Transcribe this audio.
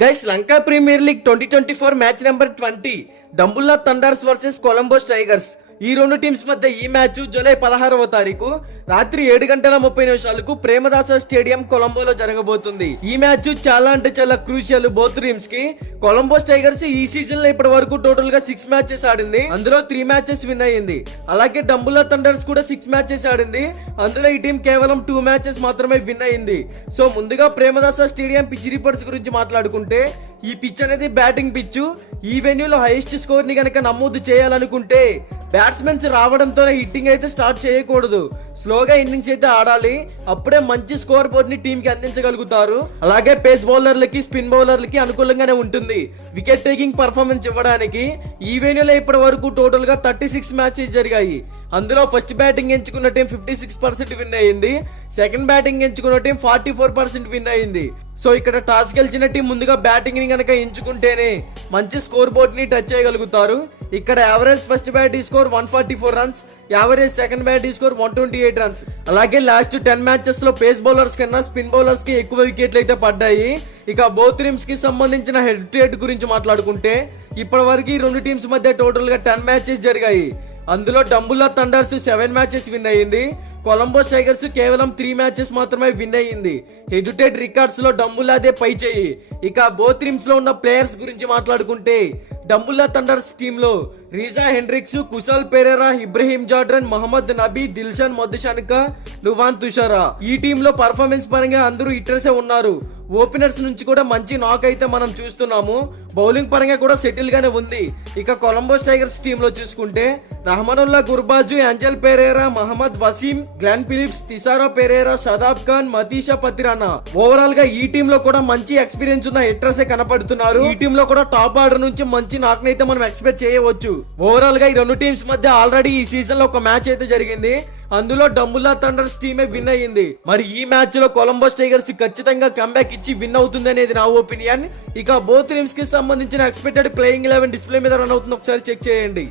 Guys Lanka premier league 2024 match number 20 Dambulla thunders versus Colombos tigers. ఈ రెండు teams మధ్య ఈ మ్యాచ్ జూలై 16వ తారీఖు రాత్రి 7:30 ప్రేమదాస స్టేడియం కొలంబోలో జరగబోతుంది. ఈ మ్యాచ్ చాలా అంటే చాలా క్రూషియల్ బోత్ టీమ్స్ కి. కొలంబోస్ టైగర్స్ ఈ సీజన్ లో ఇప్పటి వరకు టోటల్ గా 6 మ్యాచెస్ ఆడింది, అందులో 3 మ్యాచెస్ విన్ అయ్యింది. అలాగే డంబుల్లా థండర్స్ కూడా 6 మ్యాచెస్ ఆడింది, అందులో ఈ టీం కేవలం 2 మ్యాచెస్ మాత్రమే విన్ అయ్యింది. సో ముందుగా ప్రేమదాస స్టేడియం పిచ్ రిపోర్ట్స్ గురించి మాట్లాడుకుంటే, ఈ పిచ్ అనేది బ్యాటింగ్ పిచ్. ఈ వెన్యూలో హైయెస్ట్ స్కోర్ ని కనుక నమోదు చేయాలనుకుంటే బ్యాట్స్మెన్స్ రావడంతోనే హిట్టింగ్ అయితే స్టార్ట్ చేయకూడదు, స్లోగా ఇన్నింగ్స్ అయితే ఆడాలి. అప్పుడే మంచి స్కోర్ బోర్డ్ ని టీమ్ కి అందించగలుగుతారు. అలాగే పేస్ బౌలర్లకి స్పిన్ బౌలర్లకి అనుకూలంగానే ఉంటుంది వికెట్ టేకింగ్ పర్ఫార్మెన్స్ ఇవ్వడానికి. ఈ వెన్యూలో ఇప్పటి వరకు టోటల్ గా 36 మ్యాచెస్ జరిగాయి. అందులో ఫస్ట్ బ్యాటింగ్ ఎంచుకున్న టీం 56% విన్ అయ్యింది, సెకండ్ బ్యాటింగ్ ఎంచుకున్న టీం 44% విన్ అయ్యింది. సో ఇక్కడ టాస్ గెలిచిన టీం ముందుగా బ్యాటింగ్ ని కనుక ఎంచుకుంటేనే మంచి స్కోర్ బోర్డ్ ని టచ్ చేయగలుగుతారు. ఇక్కడ average first batting score 144 runs, average second batting score 128 runs. అలాగే లాస్ట్ 10 మ్యాచెస్ లో పేస్ బౌలర్స్ కన్నా స్పిన్ బౌలర్స్ కి ఎక్కువ వికెట్లు అయితే పడ్డాయి. ఇక బోత్ టీమ్స్ కి సంబంధించిన హెడ్ టు హెడ్ గురించి మాట్లాడుకుంటే, ఇప్పటి వరకు ఈ రెండు టీమ్స్ మధ్య టోటల్ గా 10 మ్యాచెస్ జరిగాయి. అందులో డంబుల్లా థండర్స్ 7 మ్యాచెస్ విన్ అయ్యింది, కొలంబోస్ టైగర్స్ కేవలం 3 మ్యాచెస్ మాత్రమే విన్ అయ్యింది. హెడ్ టు హెడ్ రికార్డ్స్ లో డంబుల్లాదే పై చేయి. ఇక బోత్ టీమ్స్ లో ఉన్న ప్లేయర్స్ గురించి మాట్లాడుకుంటే, డంబుల్లా థండర్స్ టీమ్ లో రీజా హెండ్రిక్స్, కుశాల్ పెరేరా, ఇబ్రహీం జార్డన్, మహమ్మద్ నబీ, దిల్షన్ మధుషన్కా, నువాన్ తుషారా. ఈ టీమ్ లో పర్ఫార్మెన్స్ పరంగా అందరూ హిట్టర్సే ఉన్నారు. ఓపెనర్స్ నుంచి కూడా మంచి నాక్ అయితే మనం చూస్తున్నాము. బౌలింగ్ పరంగా కూడా సెటిల్ గానే ఉంది. ఇక కొలంబోస్ టైగర్స్ టీమ్ లో చూసుకుంటే, Rahmanullah Gurbaz, Angelo Perera, Mohammad Waseem, Glenn Phillips, Thisara Perera, Shadab Khan, Matheesha Pathirana. Overall గా ఈ టీమ్ లో కూడా మంచి ఎక్స్పీరియన్స్ ఉన్న హిట్టర్సే కనపడుతున్నారు. ఈ టీమ్ లో కూడా టాప్ ఆర్డర్ నుంచి మంచి నాక్ అయితే మనం ఎక్స్పెక్ట్ చేయవచ్చు. ఓవరాల్ గా ఈ రెండు టీమ్స్ మధ్య ఆల్రెడీ ఈ సీజన్ లో ఒక మ్యాచ్ అయితే జరిగింది, అందులో డంబుల్లా థండర్స్ టీమే విన్ అయ్యింది. మరి ఈ మ్యాచ్ లో కొలంబోస్ టైగర్స్ ఖచ్చితంగా కంబ్యాక్ ఇచ్చి విన్ అవుతుంది అనేది నా ఒపీనియన్. ఇక బోత్ టీమ్స్ కి సంబంధించిన ఎక్స్పెక్టెడ్ ప్లేయింగ్ 11 డిస్ప్లే మీద రన్ అవుతుంది, ఒకసారి చెక్ చేయండి.